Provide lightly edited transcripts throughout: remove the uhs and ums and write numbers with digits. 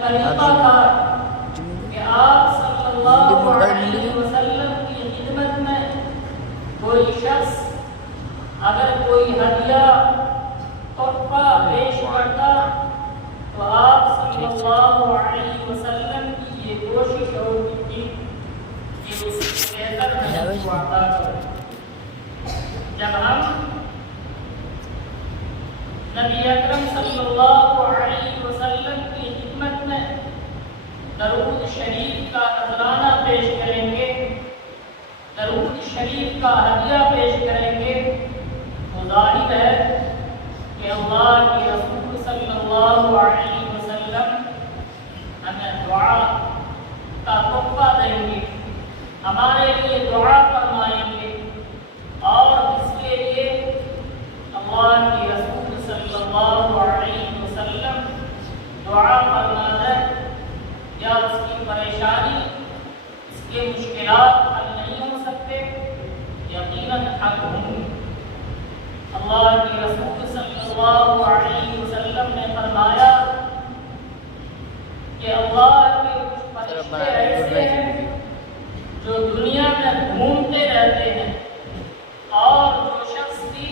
طریقہ تھا کہ آپ صلی اللہ علیہ وسلم کی خدمت میں کوئی شخص اگر کوئی ہدیہ تحفہ پیش کرتا تو آپ صلی اللہ علیہ وسلم کی یہ کوشش ہوتی تھی کہ اس سے بہتر میں عطا کریں۔ جب ہم نبی اکرم صلی اللہ علیہ وسلم کی خدمت میں درود شریف کا نذرانہ پیش کریں گے، درود شریف کا ہدیہ پیش کریں گے، تو ظاہر ہے کہ اللہ کے رسول صلی اللہ علیہ وسلم ہمیں دعا کا تحفہ دیں گے، ہمارے لیے دعا فرمائیں گے، اور اس کے لیے اللہ کے رسول صلی اللہ علیہ وسلم دعا فرما دیں یا اس کی پریشانی، اس کے مشکلات حل نہیں ہو سکتے، یقیناً حل ہوں گے۔ اللہ کے رسول صلی اللہ علیہ وسلم نے فرمایا کہ اللہ کے کچھ فرشتے ایسے ہیں جو دنیا میں گھومتے رہتے ہیں، اور جو شخص بھی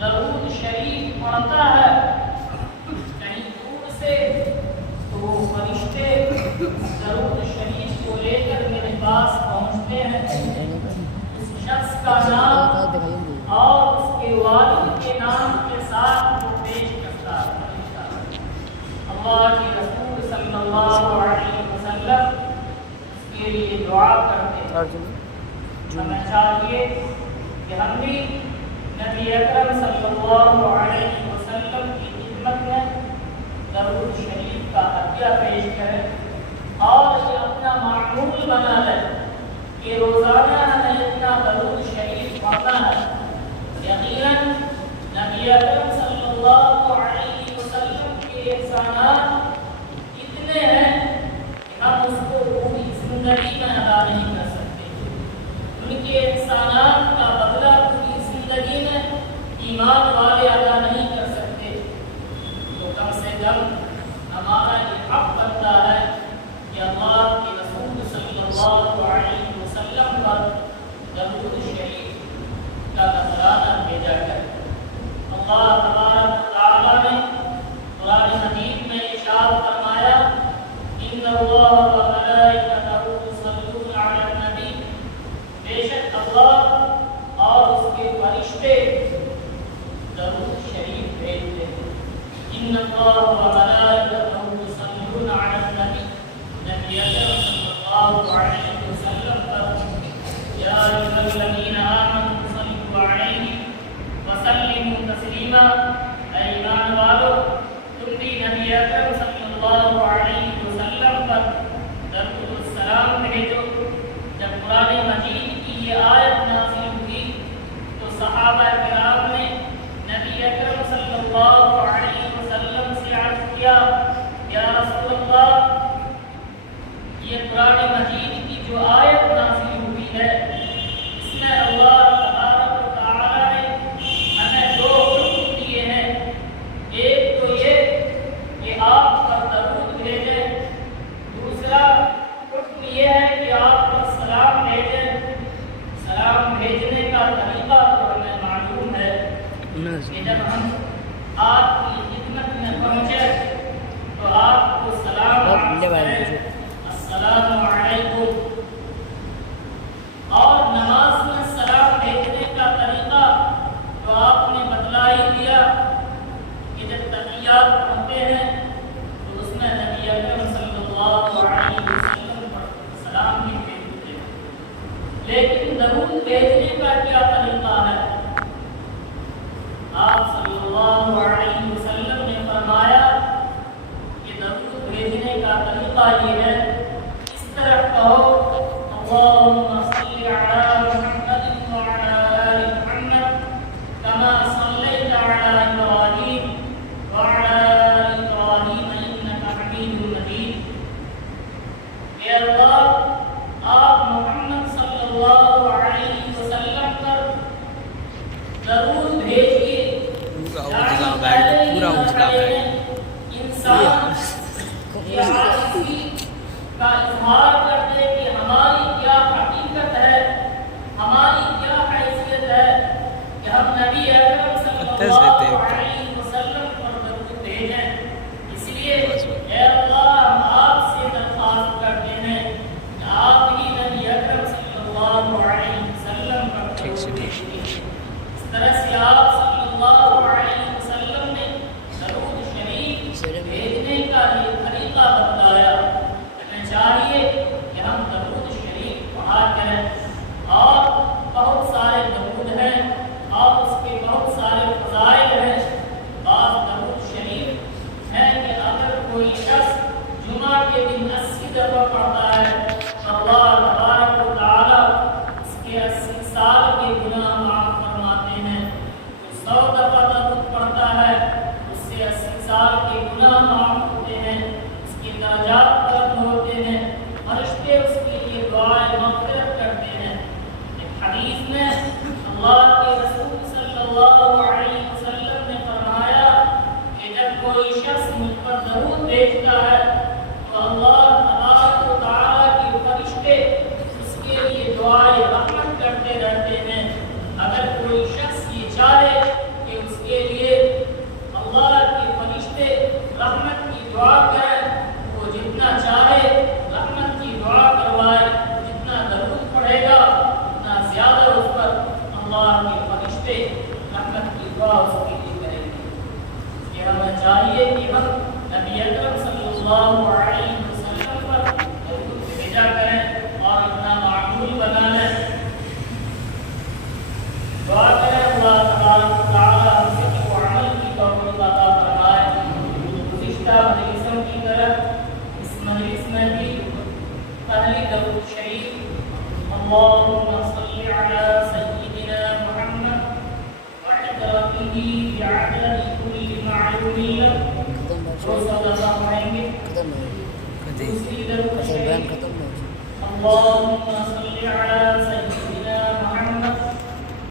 درود شریف پڑھتا ہے کہیں دور سے، تو وہ فرشتے درود شریف کو لے کر میرے پاس پہنچتے ہیں، اس شخص کا نام اور اس کے والد کے نام کے ساتھ وہ پیش کرتا ہے۔ اللہ کے رسول صلی اللہ علیہ وسلم اس کے لیے دعا کرتے ہیں۔ ہمیں چاہیے کہ ہم بھی نبی اکرم صلی اللہ علیہ وسلم کی خدمت میں درود شریف کا ہدیہ پیش کریں، اور یہ اپنا معمول بنا لیں کہ روزانہ ہمیں اتنا درود شریف پڑھنا ہے۔ یقیناً نبی اکرم صلی اللہ علیہ وسلم کے احسانات اتنے ہیں کہ ہم اس کو پوری زندگی میں ادا نہیں کر سکتے، ان کے احسانات کا بدلہ پوری زندگی میں ایمان والے ادا نہیں کر سکتے، تو کم سے کم ہمارا یہ حق بنتا ہے کہ اللہ کے رسول صلی اللہ علیہ وسلم پر درود شریف کا نذرانہ بھیجا کرے۔ اللہ تبارک و تعالیٰ نے قرآن مجید میں ارشاد فرمایا ان اللہ و ملائکتہ یصلون علی النبی، بے شک اللہ اور اس کے فرشتے درود شریف بھیجتے ہیں۔ ان اللہ و ملائکتہ یصلون علی النبی، نبی اکرم صلی اللہ علیہ وسلم پر یا ایھا الذین آمنوا صلوا علیہ وسلموا تسلیما، اے ایمان والو تم بھی نبی اکرم صلی اللہ علیہ وسلم پر درود السلام بھیجو۔ جب قرآن مجید کی یہ آیت نازل ہوئی تو صحابہ کرام نے نبی اکرم صلی اللہ علیہ وسلم سے عرض کیا یا رسول اللہ، یہ قرآن مجید کی جو آیت نازل ہوئی ہے اس میں اللہ تبارک و تعالیٰ نے ہمیں دو حکم دیے ہیں، ایک تو یہ کہ آپ پر درود بھیجیں، دوسرا حکم یہ ہے کہ آپ پر سلام بھیجیں۔ سلام بھیجنے کا طریقہ تو ہمیں معلوم ہے کہ جب ہم آپ کی خدمت میں پہنچے تو آپ کو سلام عرض کریں، السلام علیکم، اور نماز میں سلام بھیجنے کا طریقہ تو آپ نے بتلا ہی دیا کہ جب تحیات پڑھتے ہیں تو اس میں نبی اکرم صلی اللہ علیہ وسلم پر سلام بھی بھیجتے ہیں، لیکن درود بھیجنے کا کیا طریقہ ہے؟ آپ صلی اللہ علیہ وسلم نے فرمایا کہ درود بھیجنے کا طریقہ یہ ہے، اس طرح کہو اللہم صلی علی محمد وعلی آل محمد کما صلیت علی ابراہیم وعلی آل ابراہیم انک حمید مجید۔ اے اللہ آپ محمد صلی اللہ علیہ وسلم پر درود بھیجیے، پورا انسان اظہار کر دے کہ ہماری کیا حقیقت ہے، ہماری کیا حیثیت ہے کہ ہم نبی اکرم صلی اللہ علیہ وسلم پر درود بھیجیں۔ اس لیے اے اللہ ہم آپ سے درخواست کرتے ہیں کہ آپ ہی نبی اکرم صلی اللہ علیہ وسلم پر درود بھیجیں۔ اس طرح سے آپ صلی اللہ علیہ وسلم نے درود شریف بھیجنے کا یہ طریقہ بتایا۔ ہمیں چاہیے کہ ہم درود شریف پڑھا کریں، اور بہت سارے درود ہیں اور اس کے بہت سارے فضائل ہیں۔ بعض درود شریف ہے کہ اگر کوئی شخص جمعہ کے دن 80 دفعہ پڑھتا ہے تو اللہ تبارک و تعالیٰ اس کے 80 سال کے گناہ معاف فرماتے ہیں۔ جو 100 دفعہ درود پڑھتا ہے اس سے 80 سال کے گناہ معاف ہوتے ہیں، اس کے درجات بلند ہوتے ہیں، فرشتے اس کے لیے دعائے مغفرت کرتے ہیں۔ ایک حدیث میں اللہ کے رسول صلی اللہ علیہ وسلم نے فرمایا کہ جب کوئی شخص مجھ پر درود بھیجتا ہے تو اللہ تبارک و تعالیٰ کے فرشتے اس کے لیے دعائے رحمت کرتے رہتے ہیں۔ اگر کوئی شخص یہ چاہے کہ اس کے لیے اللہ کے فرشتے رحمت کی دعا کریں، وہ جتنا چاہے رحمت کی دعا کروائے، جتنا درود پڑھے گا اتنا زیادہ اس پر اللہ کے فرشتے رحمت کی دعا اس کے لیے کریں گے۔ اس لیے ہمیں چاہیے کہ ہم نبی اکرم صلی اللہ علیہ وسلم پر درود بھیجا کریں اور اپنا معمول بنا لیں۔ دعا کریں اللہ تبارک و تعالیٰ ہم سے کہ وہ عمل کی توفیق عطا فرمائے۔ گزشتہ مجلسوں کی طرح اس مجلس میں بھی پہلی درود شریف اللهم صل على سيدنا محمد وعترته بعدد كل معلوم له روزہ اللہ پڑھیں گے۔ دوسری درود شریف اللهم صل على